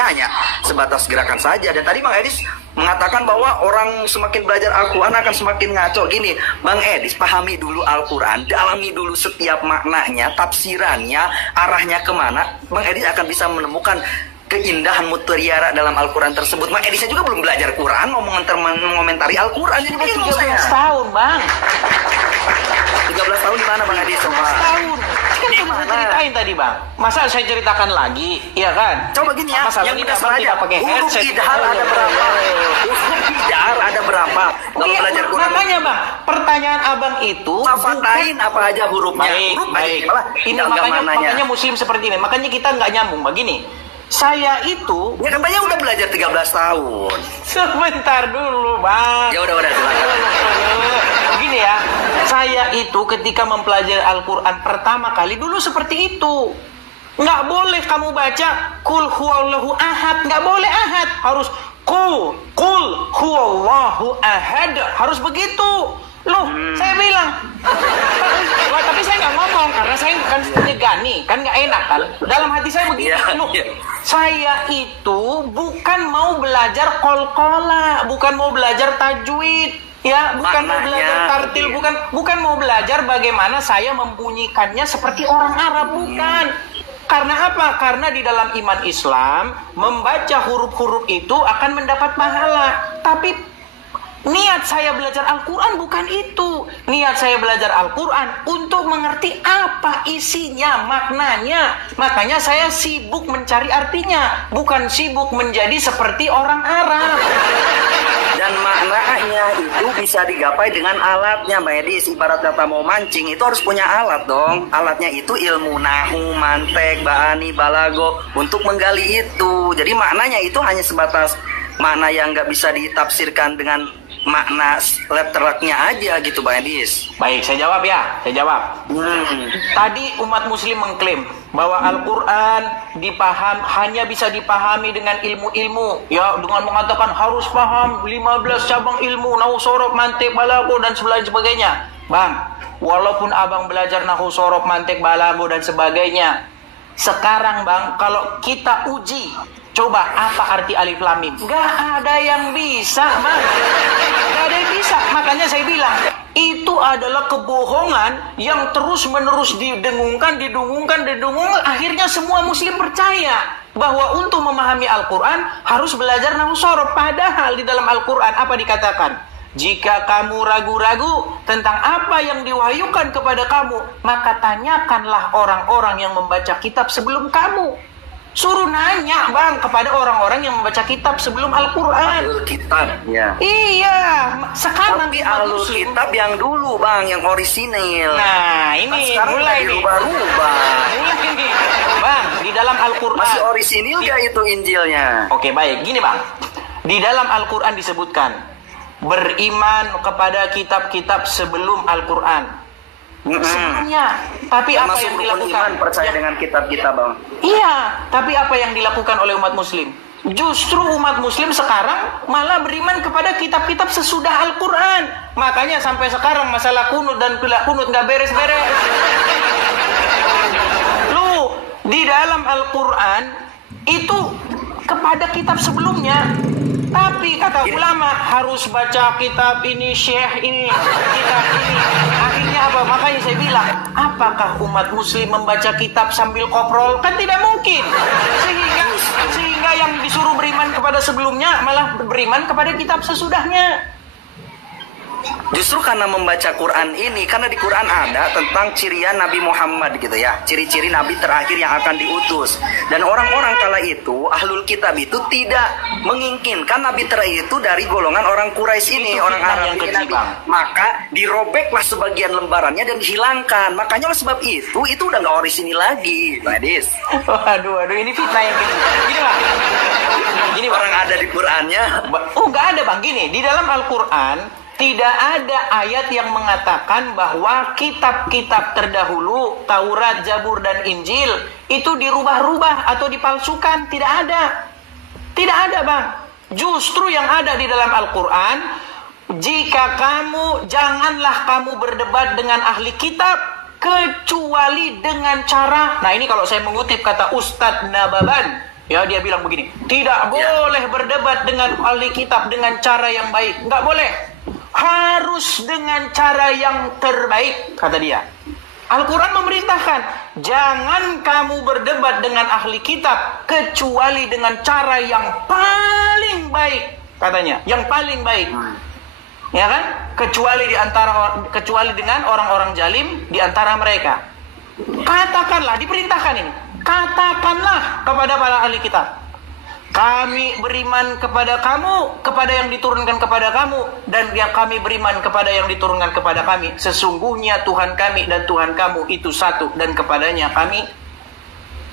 sebenarnya hanya sebatas gerakan saja. Dan tadi Bang Edis mengatakan bahwa orang semakin belajar Al-Quran akan semakin ngaco. Gini, Bang Edis, pahami dulu Al-Quran, dalami dulu setiap maknanya, tafsirannya, arahnya kemana. Bang Edis akan bisa menemukan keindahan mutiara dalam Al-Quran tersebut. Bang Edisnya juga belum belajar Quran, mengomentari Al-Quran. Jadi 13 tahun, Bang. 13 tahun di mana Bang Edis? 13 tahun. Kan sudah saya ceritain tadi, Bang. Masa saya ceritakan lagi, iya kan? Coba gini ya, masalah yang tidak dasar aja. pakai Huruf headset. idhar ada berapa? Huruf idhar ada berapa? Kalau Iya, belajar Quran. makanya, Bang, pertanyaan Abang itu Fatain apa aja hurufnya? baik, Huruf baik. aja, Ini enggak makanya muslim seperti ini. Makanya kita nggak nyambung begini. Saya itu ya katanya udah belajar 13 tahun. sebentar dulu, Bang. Ya udah silakan. Begini ya, saya itu ketika mempelajari Al-Quran pertama kali dulu seperti itu. Nggak boleh kamu baca Qul huwallahu ahad, nggak boleh ahad, harus Qul huwallahu ahad, harus begitu. Loh, saya bilang, tapi saya nggak ngomong karena saya bukan nyegani, kan nggak enak kan. Dalam hati saya begini, loh, saya itu bukan mau belajar qalqalah, bukan mau belajar tajwid, ya, bukan mau belajar tartil, bukan mau belajar bagaimana saya membunyikannya seperti orang Arab, bukan. Karena apa? Karena di dalam iman Islam membaca huruf-huruf itu akan mendapat pahala. Tapi niat saya belajar Al-Quran bukan itu. Niat saya belajar Al-Quran untuk mengerti apa isinya, maknanya. Makanya saya sibuk mencari artinya, bukan sibuk menjadi seperti orang Arab. Dan maknanya itu bisa digapai dengan alatnya, Mbak Edis. Ibarat kata mau mancing, itu harus punya alat dong. Alatnya itu ilmu nahu, mantek, ba'ani, balago, untuk menggali itu. Jadi maknanya itu hanya sebatas makna yang nggak bisa ditafsirkan dengan makna letternya aja gitu, Bang Edis. Baik, saya jawab ya, saya jawab. Tadi umat muslim mengklaim bahwa Al-Quran hanya bisa dipahami dengan ilmu-ilmu, ya, dengan mengatakan harus paham 15 cabang ilmu, nahu sorof, mantik, balago, dan sebagainya. Bang, walaupun abang belajar nahu sorof, mantik, balago, dan sebagainya, sekarang Bang, kalau kita uji, coba apa arti alif lam mim? Gak ada yang bisa, Bang. Gak ada yang bisa. Makanya saya bilang, itu adalah kebohongan yang terus-menerus didengungkan, akhirnya semua muslim percaya bahwa untuk memahami Al-Quran harus belajar nahwu sorof. Padahal di dalam Al-Quran apa dikatakan? Jika kamu ragu-ragu tentang apa yang diwahyukan kepada kamu, maka tanyakanlah orang-orang yang membaca kitab sebelum kamu. Suruh nanya, Bang, kepada orang-orang yang membaca kitab sebelum Al-Quran. Ahlul kitab, ya. Iya, sekarang tapi ahlul kitab yang dulu, Bang, yang orisinil. Nah, ini mulai nih. Berubah-ubah. Mulai nih, Bang, di dalam Al-Quran. Masih orisinil gak itu Injilnya? Oke, baik. Gini, Bang. Di dalam Al-Quran disebutkan, beriman kepada kitab-kitab sebelum Al-Quran. Sebenarnya, tapi apa yang dilakukan? Percaya dengan kitab-kitab, Bang. Iya, tapi apa yang dilakukan oleh umat muslim? Justru umat muslim sekarang malah beriman kepada kitab-kitab sesudah Al-Quran. Makanya sampai sekarang masalah kunut dan kunut nggak beres-beres. Lu, di dalam Al-Quran itu kepada kitab sebelumnya. Tapi kata ulama harus baca kitab ini, syekh ini, kitab ini. Akhirnya apa? Makanya saya bilang, apakah umat muslim membaca kitab sambil koprol? Kan tidak mungkin. Sehingga yang disuruh beriman kepada sebelumnya malah beriman kepada kitab sesudahnya. Justru karena membaca Quran ini, karena di Quran ada tentang cirian Nabi Muhammad gitu ya, ciri-ciri Nabi terakhir yang akan diutus. Dan orang-orang kala itu, ahlul kitab itu tidak menginginkan Nabi terakhir itu dari golongan orang Quraisy ini, orang Arab ini Nabi. Maka dirobeklah sebagian lembarannya dan dihilangkan. Makanya oleh sebab itu udah nggak orisinil lagi, Pak Edis. Waduh, ini fitnah yang gini Bang. Gini Bang. Orang ada di Qurannya. Oh, nggak ada Bang, gini. Di dalam Al-Quran tidak ada ayat yang mengatakan bahwa kitab-kitab terdahulu, Taurat, Zabur, dan Injil, itu dirubah-rubah atau dipalsukan. Tidak ada. Tidak ada, Bang. Justru yang ada di dalam Al-Quran, janganlah kamu berdebat dengan ahli kitab, kecuali dengan cara, nah ini kalau saya mengutip kata Ustadz Nababan, Ya, dia bilang begini, tidak boleh berdebat dengan ahli kitab dengan cara yang baik. Nggak boleh. Harus dengan cara yang terbaik, kata dia. Al-Quran memerintahkan, jangan kamu berdebat dengan ahli kitab kecuali dengan cara yang paling baik, katanya. Yang paling baik. Ya kan? Kecuali dengan orang-orang jalim di antara mereka. Katakanlah, diperintahkan ini. Katakanlah kepada para ahli kitab, kami beriman kepada kamu, kepada yang diturunkan kepada kamu, dan yang kami beriman kepada yang diturunkan kepada kami. Sesungguhnya Tuhan kami dan Tuhan kamu itu satu, dan kepadanya kami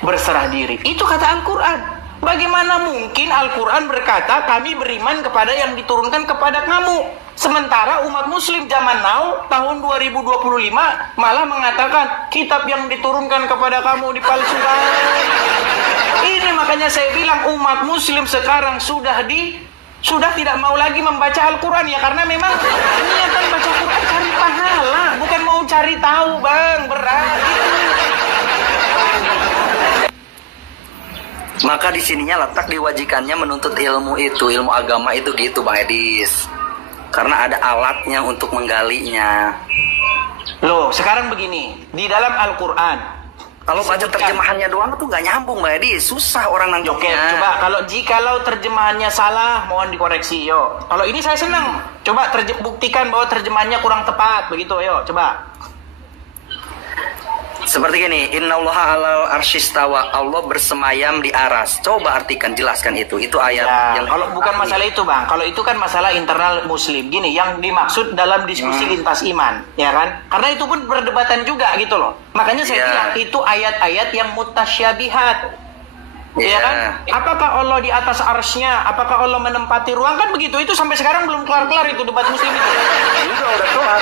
berserah diri. Itu kata Al-Quran. Bagaimana mungkin Al-Quran berkata kami beriman kepada yang diturunkan kepada kamu, sementara umat muslim zaman now tahun 2025 malah mengatakan kitab yang diturunkan kepada kamu dipalsukan. Ini makanya saya bilang umat muslim sekarang sudah tidak mau lagi membaca Al-Quran, ya, karena memang niatan baca Quran cari pahala, bukan mau cari tahu, Bang. Berat gitu. Maka di sininya letak diwajikannya menuntut ilmu itu, ilmu agama itu gitu, Bang Edis. Karena ada alatnya untuk menggalinya. Loh, sekarang begini, di dalam Al-Quran, kalau baca terjemahannya doang tuh nggak nyambung, Bang Edis. Susah orang nangkepnya. Oke, coba kalau terjemahannya salah, mohon dikoreksi, yo. Kalau ini saya senang. Coba buktikan bahwa terjemahannya kurang tepat, begitu, yo. Coba. Seperti gini, Innallaha 'alal arsyistawa, Allah bersemayam di aras. Coba artikan, jelaskan itu. Itu ayat yang kalau bukan masalah itu, Bang. Kalau itu kan masalah internal muslim. Gini, yang dimaksud dalam diskusi lintas iman, ya kan? Karena itu pun perdebatan juga gitu loh. Makanya saya bilang itu ayat-ayat yang mutasyabihat. Ya kan? Apakah Allah di atas arsy-Nya? Apakah Allah menempati ruang? Kan begitu. Itu sampai sekarang belum kelar-kelar itu debat muslim itu. Udah kelar.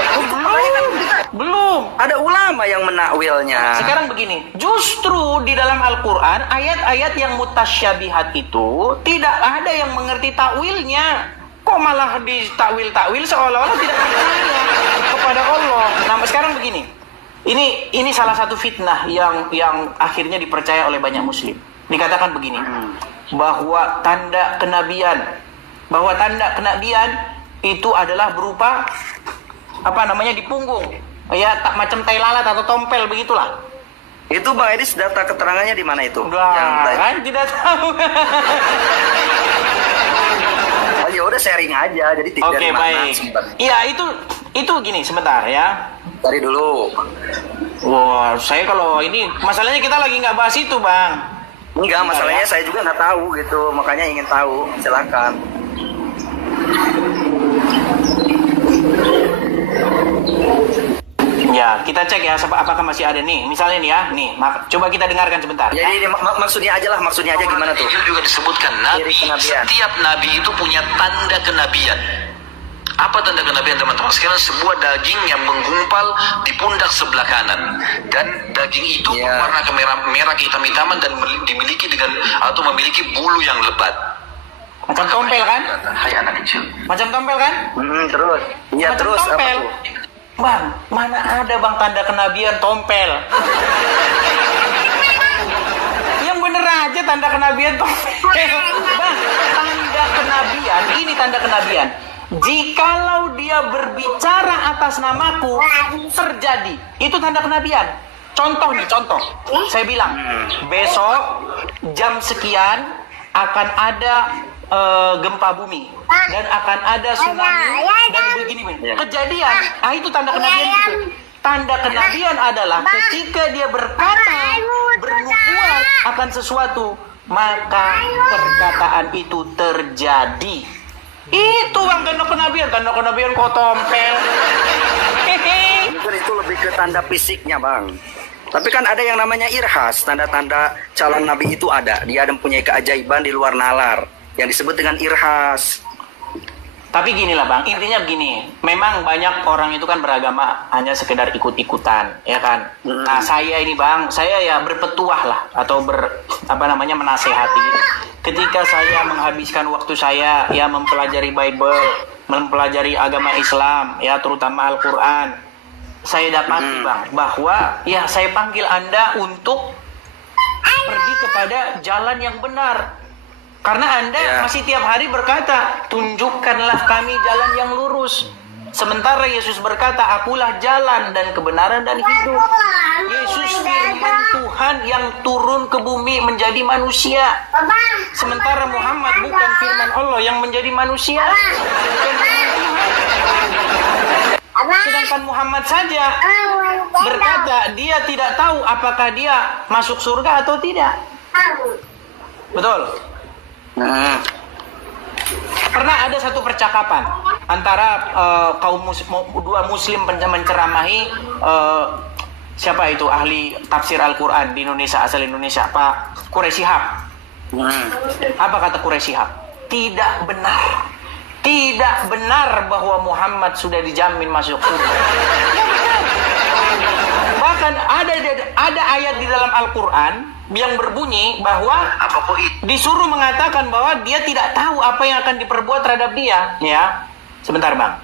Belum. Ada ulama yang menakwilnya. Sekarang begini, justru di dalam Al-Quran ayat-ayat yang mutasyabihat itu tidak ada yang mengerti takwilnya. Kok malah ditakwil-takwil seolah-olah tidak percaya kepada Allah. Nah, sekarang begini. Ini salah satu fitnah yang akhirnya dipercaya oleh banyak muslim. Dikatakan begini, bahwa tanda kenabian itu adalah berupa di punggung, ya, tak macam tai lalat atau tompel begitulah. Itu Bang Edis data keterangannya di mana itu? Kan tidak tahu. Oh ya udah sharing aja, jadi tidak dari mana. Baik. Iya, itu gini sebentar ya. Cari dulu. Wah, saya kalau ini masalahnya kita lagi nggak bahas itu, Bang. Enggak, masalahnya saya juga nggak tahu gitu, makanya ingin tahu. Silakan. Ya, kita cek ya apakah masih ada nih. Misalnya nih ya, coba kita dengarkan sebentar. Jadi ya. Maksudnya aja gimana tuh? Itu juga disebutkan setiap nabi itu punya tanda kenabian. Apa tanda kenabian, teman-teman sekalian? Sebuah daging yang menggumpal di pundak sebelah kanan, dan daging itu berwarna merah kehitam-hitaman dan memiliki bulu yang lebat. Macam tompel kan? Hai anak kecil. Macam tompel kan? Terus. Iya, macam terus tompel. apa tuh? Bang, mana ada Bang tanda kenabian tompel? Yang bener aja tanda kenabian tompel. Bang, tanda kenabian, ini tanda kenabian. Jikalau dia berbicara atas namaku, terjadi. Itu tanda kenabian. Contoh. Saya bilang, besok jam sekian akan ada gempa bumi dan akan ada tsunami dan begini. Kejadian. Itu tanda kenabian itu. Tanda kenabian adalah ketika dia berkata, bernubuat akan sesuatu, maka perkataan itu terjadi. Itu Bang tanda kenabian kok tompel. Itu lebih ke tanda fisiknya, Bang. Tapi kan ada yang namanya irhas, tanda-tanda calon nabi itu ada. Dia ada mempunyai keajaiban di luar nalar yang disebut dengan irhas. Tapi ginilah Bang, intinya begini. Memang banyak orang itu kan beragama hanya sekedar ikut-ikutan, ya kan. Nah, saya ini Bang, saya ya berpetuah lah atau menasehati gitu. Ketika saya menghabiskan waktu saya ya mempelajari Bible, mempelajari agama Islam, ya terutama Al-Quran, saya dapati Bang bahwa ya saya panggil Anda untuk pergi kepada jalan yang benar. Karena Anda masih tiap hari berkata, tunjukkanlah kami jalan yang lurus. Sementara Yesus berkata, akulah jalan dan kebenaran dan hidup. Yesus firman Tuhan yang turun ke bumi menjadi manusia. Sementara Muhammad bukan firman Allah yang menjadi manusia. Sedangkan Muhammad saja berkata, dia tidak tahu apakah dia masuk surga atau tidak. Betul? Pernah ada satu percakapan antara dua muslim menceramahi siapa itu ahli tafsir Al-Quran di Indonesia, asal Indonesia, Pak Quraish Shihab. Apa kata Quraish Shihab? Tidak benar bahwa Muhammad sudah dijamin masuk surga. Bahkan ada ayat di dalam Al-Quran yang berbunyi bahwa disuruh mengatakan bahwa dia tidak tahu apa yang akan diperbuat terhadap dia. Ya, sebentar bang.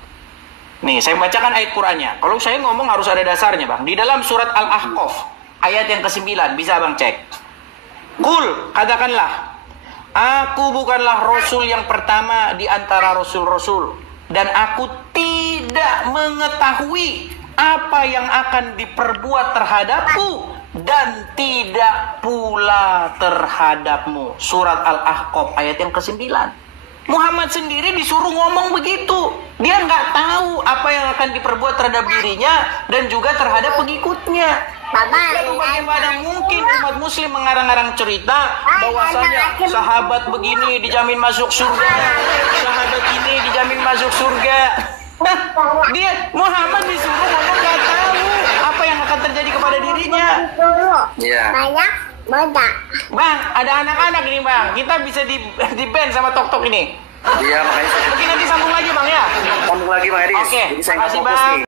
Nih, saya bacakan ayat Qurannya. Kalau saya ngomong harus ada dasarnya bang. Di dalam surat Al-Ahqaf ayat yang ke-9, bisa bang cek. Qul, katakanlah, aku bukanlah Rasul yang pertama di antara Rasul-Rasul, dan aku tidak mengetahui apa yang akan diperbuat terhadapku dan tidak pula terhadapmu. Surat Al-Ahqaf ayat yang ke-9. Muhammad sendiri disuruh ngomong begitu. Dia nggak tahu apa yang akan diperbuat terhadap dirinya dan juga terhadap pengikutnya. Lalu bagaimana mungkin umat muslim mengarang-arang cerita bahwasanya sahabat begini dijamin masuk surga, sahabat ini dijamin masuk surga. Dia Muhammad disuruh ngomong nggak tahu apa yang akan terjadi kepada dirinya. Banyak bodak. Bang, ada anak-anak ini bang. Kita bisa di ban sama tok-tok ini. Iya, makanya. Mungkin nanti sambung lagi bang ya. Sambung lagi Bang Eris. Oke, Jadi saya makasih nggak fokus bang. nih.